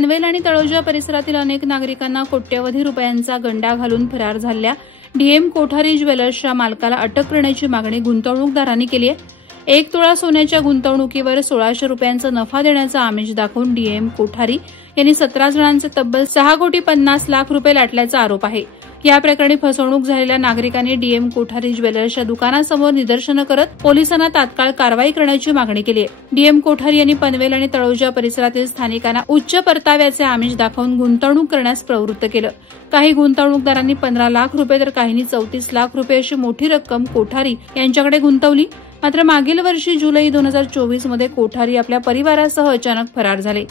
पनवेल आणि तळोजा परिसरातील अनेक नागरिकांना कोट्यवधी रुपयांचा गंडा घालून फरार झालेल्या डीएम कोठारी ज्वेलर्सच्या मालकाला अटक करण्याची मागणी गुंतवणूकदारांनी केली आहे। 1 तोळा सोन्याच्या गुंतवणुकीवर 1600 रुपयांचा नफा देण्याचा आमिष दाखवून डीएम कोठारी यांनी 17 जणांचे तब्बल 6,50,00,000 रुपये लाटल्याचा आरोप आहे। या प्रकरणी फसवणूक झालेल्या नागरिकांनी डीएम कोठारी ज्वेलर्सच्या दुकानासमोर निदर्शनं करत पोलिसांना तात्काळ कारवाई करण्याची मागणी केली आहे। डीएम कोठारी यांनी पनवेल आणि तळोजा परिसरातील स्थानिकांना उच्च परताव्याचे आमिष दाखवून गुंतवणूक करण्यास प्रवृत्त केलं। काही गुंतवणूकदारांनी 15 लाख रुपये तर काहींनी 34 लाख रुपये अशी मोठी रक्कम कोठारी यांच्याकडे गुंतवली। मात्र मागील वर्षी जुलै 2024 मध्ये कोठारी आपल्या परिवारासह अचानक फरार झाले।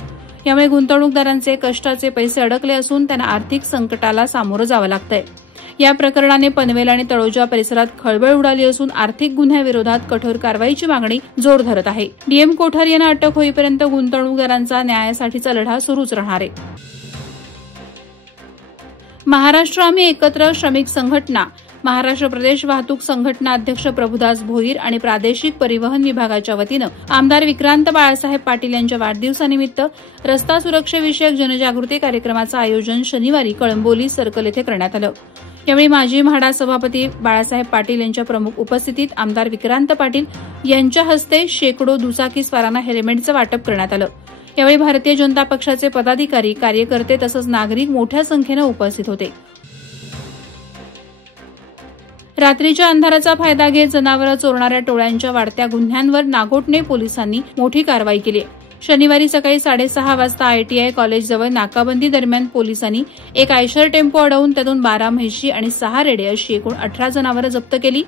यामुळे गुंतवणूकदारांचे कष्टाचे पैसे अडकले असून त्यांना आर्थिक संकटाला सामोरं जावं लागतंय। या प्रकरणाने पनवेल आणि तळोजा परिसरात खळबळ उडाली असून आर्थिक गुन्ह्याविरोधात कठोर कारवाईची मागणी जोर धरत आहे। डीएम कोठारी यांना अटक होईपर्यंत गुंतवणूकदारांचा न्यायासाठीचा लढा सुरूच राहणार आहे। महाराष्ट्र आम्ही एकत्र श्रमिक संघटना, महाराष्ट्र प्रदेश वाहतूक संघटना अध्यक्ष प्रभुदास भोईर आणि प्रादेशिक परिवहन विभागाच्या वतीनं आमदार विक्रांत बाळासाहेब पाटील यांच्या वाढदिवसानिमित्त रस्ता सुरक्षेविषयक जनजागृती कार्यक्रमाचं आयोजन शनिवारी कळंबोली सर्कल येथे करण्यात आलं। यावेळी माजी म्हाडा सभापती बाळासाहेब पाटील यांच्या प्रमुख उपस्थितीत आमदार विक्रांत पाटील यांच्या हस्ते शेकडो दुचाकीस्वारांना हेल्मेटचं वाटप करण्यात आलं। यावेळी भारतीय जनता पक्षाचे पदाधिकारी, कार्यकर्ते तसंच नागरिक मोठ्या संख्येनं उपस्थित होते। रात्रीच्या अंधाराचा फायदा घेत जनावरं चोरणाऱ्या टोळ्यांच्या वाढत्या गुन्ह्यांवर नागोठणे पोलिसांनी मोठी कारवाई केली। शनिवारी सकाळी 6:30 वाजता आयटीआय कॉलेजजवळ नाकाबंदी दरम्यान पोलिसांनी एक आयशर टेम्पो अडवून त्यातून 12 म्हशी आणि 6 रेडे अशी एकूण 18 जनावरं जप्त केली।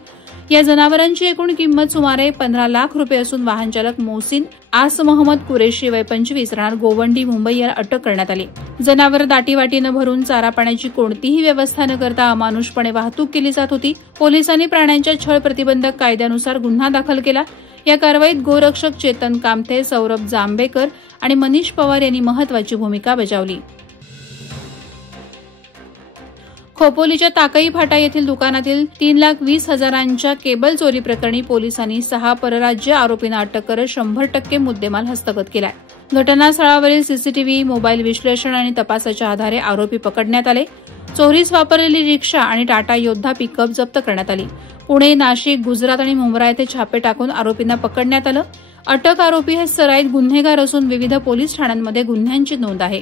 या जनावरांची एकूण किंमत सुमारे 15 लाख रुपये असून वाहन चालक मोहसिन आस मोहम्मद कुरेशी वय 25 राहणार गोवंडी मुंबई याला अटक करण्यात आली। जनावर दाटीवाटीनं भरून चारा पाण्याची कोणतीही व्यवस्था न करता अमानुषपणे वाहतूक केली जात होती। पोलिसांनी प्राण्यांच्या छळ प्रतिबंधक कायद्यानुसार गुन्हा दाखल केला। या कारवाईत गोरक्षक चेतन कामथे, सौरभ जांभेकर आणि मनीष पवार यांनी महत्वाची भूमिका बजावली। खोपोलीच्या ताकई फाटा येथील दुकानातील 3,20,000 केबल चोरी प्रकरणी पोलिसांनी 6 परराज्य आरोपींना अटक करत 100% मुद्देमाल हस्तगत केलाय। घटनास्थळावरील सीसीटीव्ही, मोबाईल विश्लेषण आणि तपासाच्या आधारे आरोपी पकडण्यात आले। चोरीस वापरलेली रिक्षा आणि टाटा योद्धा पिकअप जप्त करण्यात आली। पुणे, नाशिक, गुजरात आणि मुंब्रा येथे छापे टाकून आरोपींना पकडण्यात आलं। अटक आरोपी हे सराईत गुन्हेगार असून विविध पोलीस ठाण्यांमध्ये गुन्ह्यांची नोंद आहे।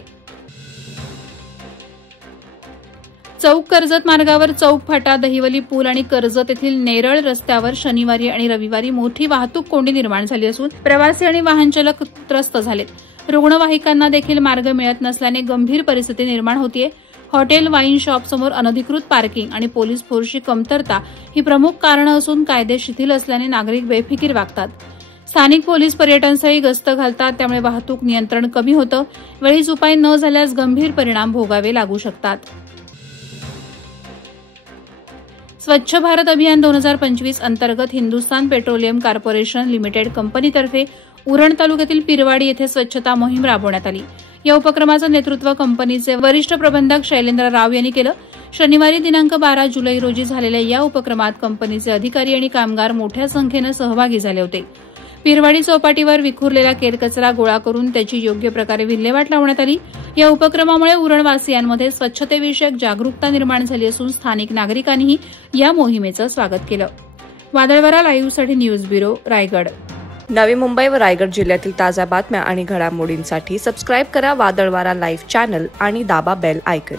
चौक कर्जत मार्गावर चौक फाटा, दहिवली पूल आणि कर्जत येथील नेरळ रस्त्यावर शनिवारी आणि रविवारी मोठी वाहतूक कोंडी निर्माण झाली असून प्रवासी आणि वाहन चालक त्रस्त झालेत। रुग्णवाहिकांना देखील मार्ग मिळत नसल्याने गंभीर परिस्थिती निर्माण होतीये। हॉटेल, वाईन शॉपसमोर अनधिकृत पार्किंग आणि पोलीस फोर्सची कमतरता ही प्रमुख कारणं असून कायदे शिथिल असल्याने नागरिक बेफिकीर वागतात। स्थानिक पोलीस पर्यटनस्थळी गस्त घालतात, त्यामुळे वाहतूक नियंत्रण कमी होतं। वेळीच उपाय न झाल्यास गंभीर परिणाम भोगावे लागू शकतात। स्वच्छ भारत अभियान 2025 अंतर्गत हिंदुस्थान पेट्रोलियम कॉर्पोरेशन लिमिटेड कंपनीतर्फे उरण तालुक्यातील पिरवाडी येथे स्वच्छता मोहीम राबवण्यात आली। या उपक्रमाचं नेतृत्व कंपनीचे वरिष्ठ प्रबंधक शैलेंद्र राव यांनी केलं। शनिवारी दिनांक 12 जुलै रोजी झालेल्या या उपक्रमात कंपनीचे अधिकारी आणि कामगार मोठ्या संख्येनं सहभागी झाले होते। पिरवाडी चौपाटीवर विखुरलेला केरकचरा गोळा करून त्याची योग्य प्रकारे विल्हेवाट लावण्यात आली। या उपक्रमामुळे उरणवासियांमध्ये स्वच्छतेविषयक जागरूकता निर्माण झाली असून स्थानिक नागरिकांनीही या मोहिमेचं स्वागत केलं। वादळवारा लाईव्हसाठी न्यूज ब्युरो, रायगड। नवी मुंबई व रायगड जिल्ह्यातील ताज्या बातम्या आणि घडामोडींसाठी सबस्क्राईब करा वादळवारा लाईव्ह चॅनल आणि दाबा बेल आयकॉन।